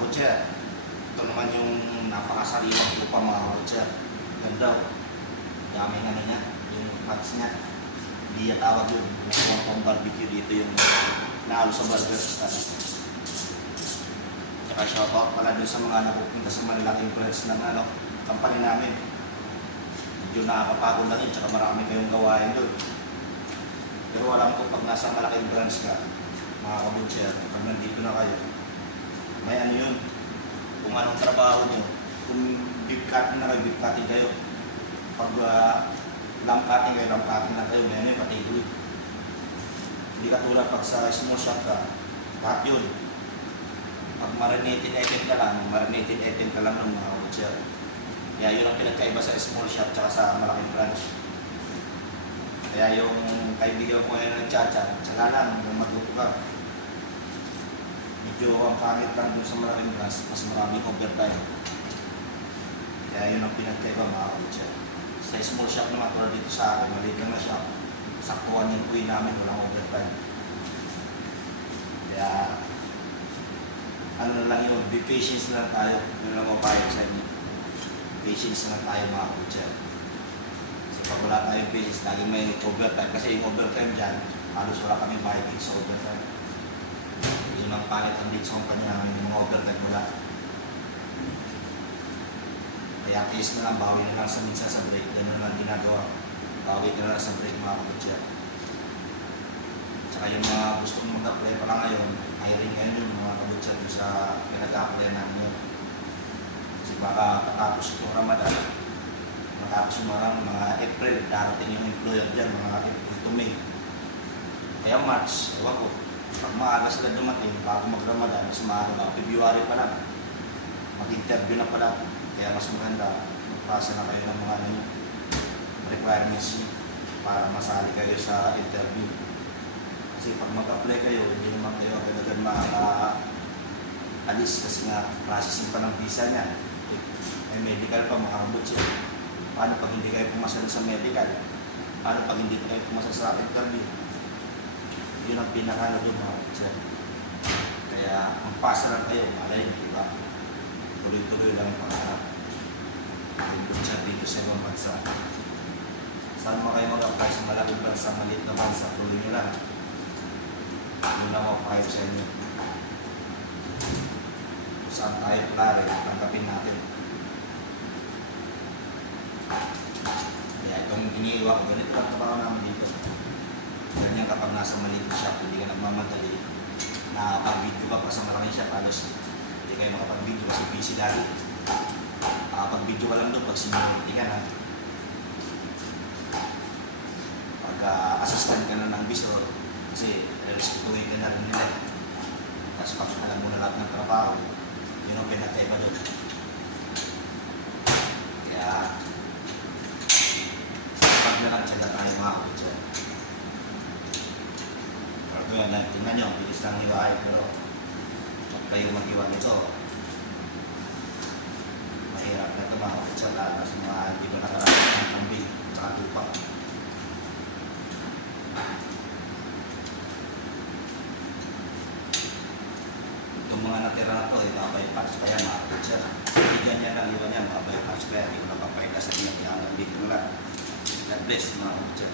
kabutser. Ito naman yung napakasariwang lupa mga kabutser. Ganda oh. Daming ano niya, yung cuts niya. Hindi yan tawag yun. Yung pang barbecue dito yung nahalo sa burger. Tsaka shoutout pala dun sa mga napupunta sa malalaking brands ng ano, company namin. Medyo nakakapagod lang yun, tsaka marami kayong gawain doon. Pero alam ko pag nasa malaking branch ka, mga kabutser, pag nandito na kayo, may ano yun, kung anong trabaho nyo, kung big cut na kayo, big cutting kayo, pag uh, lamb cutting kayo, lamb cutting na kayo, may ano yung category. Hindi katulad pag sa small shop ka, lahat yun. Pag marinated item ka lang, marinated item ka lang ng mga kabutser. Kaya yun ang pinagkaiba sa small shop tsaka sa malaking branch. Kaya yung kaibigan ko ngayon nagchat-chat, tsaka lang, magluto ka. Medyo ang pangit lang dun sa malaking branch, mas maraming overtime. Kaya yun ang pinagkaiba mga kabutser. Sa small shop naman, tulad dito sa akin, maliit lang na shop, saktuhan yung uwi namin, walang overtime. Kaya, ano lang yun, be patience lang tayo. Yun lang ang payo sa inyo. Patience lang tayo mga kabutser. Kasi pag wala tayong patience, lagi may overtime. Kasi yung overtime dyan, halos wala kami mahigit sa overtime. Yun ang dito sa kumpanya namin, yung mga overtime wala. Kaya case na lang, bawi na lang sa minsan sa break. Ganun lang ginagawa. Bawi na lang sa break mga kabutser. Tsaka yung mga gustong mag-apply pa lang ngayon, hiring ngayon yung mga kabutser doon sa nag-apply namin yun. Kasi baka katapos itong Ramadan, matapos yung mga, mga April, darating yung employer dyan, mga April to May. Kaya March, ewan ko, pag maaga sila dumating, bago mag-Ramadan, mas maaga na, February pa lang, mag-interview na pala. Kaya mas maganda, magpasa na kayo ng mga ano, nyo, requirements nyo para masali kayo sa interview. Kasi pag mag-apply kayo, hindi naman kayo agad-agad makaka-alis kasi nga processing pa ng visa niya. May medical pa, makakabot siya. Paano pag hindi kayo pumasa sa medical? Paano pag hindi kayo pumasa sa interview? Yun ang pinaka doon mga sir. Kaya magpasa lang kayo, malay niyo, di ba? Tuloy-tuloy lang ang pangarap. Yung siya dito sa ibang bansa. Saan mo kayo mag-apply sa malaking bansa, maliit na bansa, tuloy nyo lang. Yun lang ako kahit sa inyo. Kung saan tayo klare, tanggapin natin. Kaya itong iniiwa ko, ganito lang trabaho namin dito. Kapag nasa maliit na shop, hindi ka nagmamadali. Nakapag-video ka pa sa malaking shop, halos hindi kayo makapag-video kasi busy lagi. Nakapag-video ka lang doon pag sinunod ka na. Pag ah, assistant ka na ng visor, kasi respetuhin ka na rin nila. Tapos pag alam mo na lahat ng trabaho, yun ang pinagkaiba doon. Kaya, pag na lang tiyaga tayo mga kapitsa. Pero kung yan, tingnan nyo, bilis lang hiwain, pero pag kayo maghiwa nito, mahirap na ito mga kapitsa, lalo na sa mga hindi mo nakarating ng kambing, tsaka tupak. Itong mga natira na to, eh, mabay parts pa yan, mga kapitsa. Hindi ganyan lang iwan yan, mabay parts pa yan, hindi ko napapakita sa inyo, kaya hanggang dito na lang. God bless mga kapitsa.